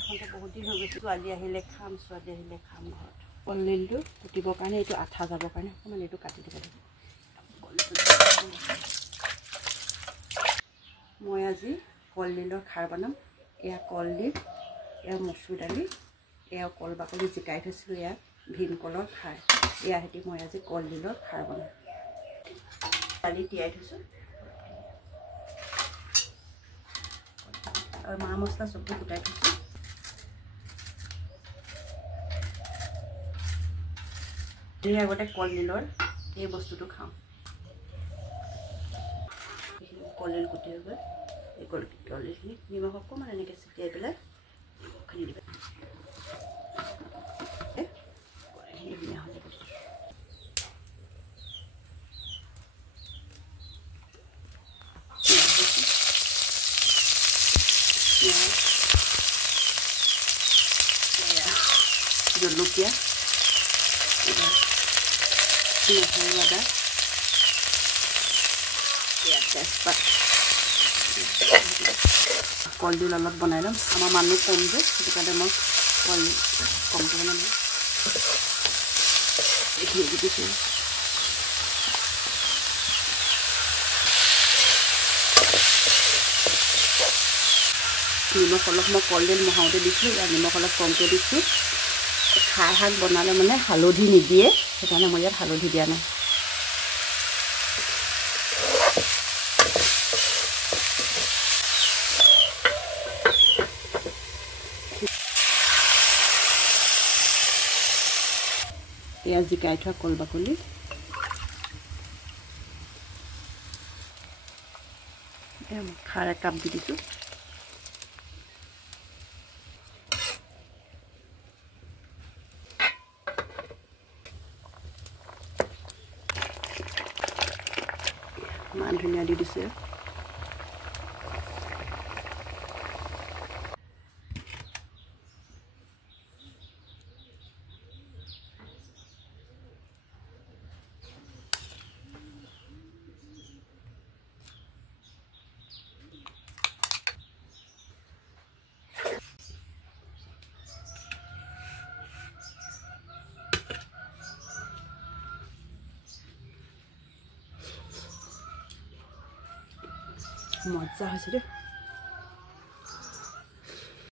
এখনতে বহুত দিন হৈ গৈছে ছোৱালী আহিলে খাম ঘৰত কলডিলটো কুটিবৰ কাৰণে এইটো আঠা যাবৰ কাৰণে অকণমান এইটো কাটি দিব লাগিব মই আজি কলডিলৰ খাৰ বনাম এয়া কলডিল এয়া মচুৰ দালি এয়া কল বাকলি জিকাই থৈছিলোঁ এয়া ভীমকলৰ খাৰ এয়া হেতি মই আজি কলডিলৰ খাৰ বনাম দালি তিয়াই থৈছোঁ আৰু মা মছলা চবটো কুটাই থৈছোঁ এই আগতে কলডিলৰ এই বস্তুটো খাওঁ কলডিল কুটি হৈ গ'ল এই কলডিলখিনি নিমখ অকণমান এনেকৈ ছিটিয়াই পেলাই খানি দিবা কলডিলখিনি ধুনীয়া হৈ যাব জলকীয়া নহৰু আদা তেজপাত কলডিল অলপ বনাই ল'ম আমাৰ মানুহ কম যে সেইটো কাৰণে মই কলডিল কমকৈ বনাম এইখিনি দি দিছোঁ নিমখ অলপ মই কলডিল মহাওঁতে দিছিলোঁ ইয়াত নিমখ অলপ কমকৈ দিছোঁ খাৰ শাক বনালে মানে হালধি নিদিয়ে সেইকাৰণে মই ইয়াত হালধি দিয়া নাই এয়া জিকাই থোৱা কল বাকলি খাৰ একাপ দি দিছোঁ মান ধুনীয়া দি দিছে মজা হৈছে দেই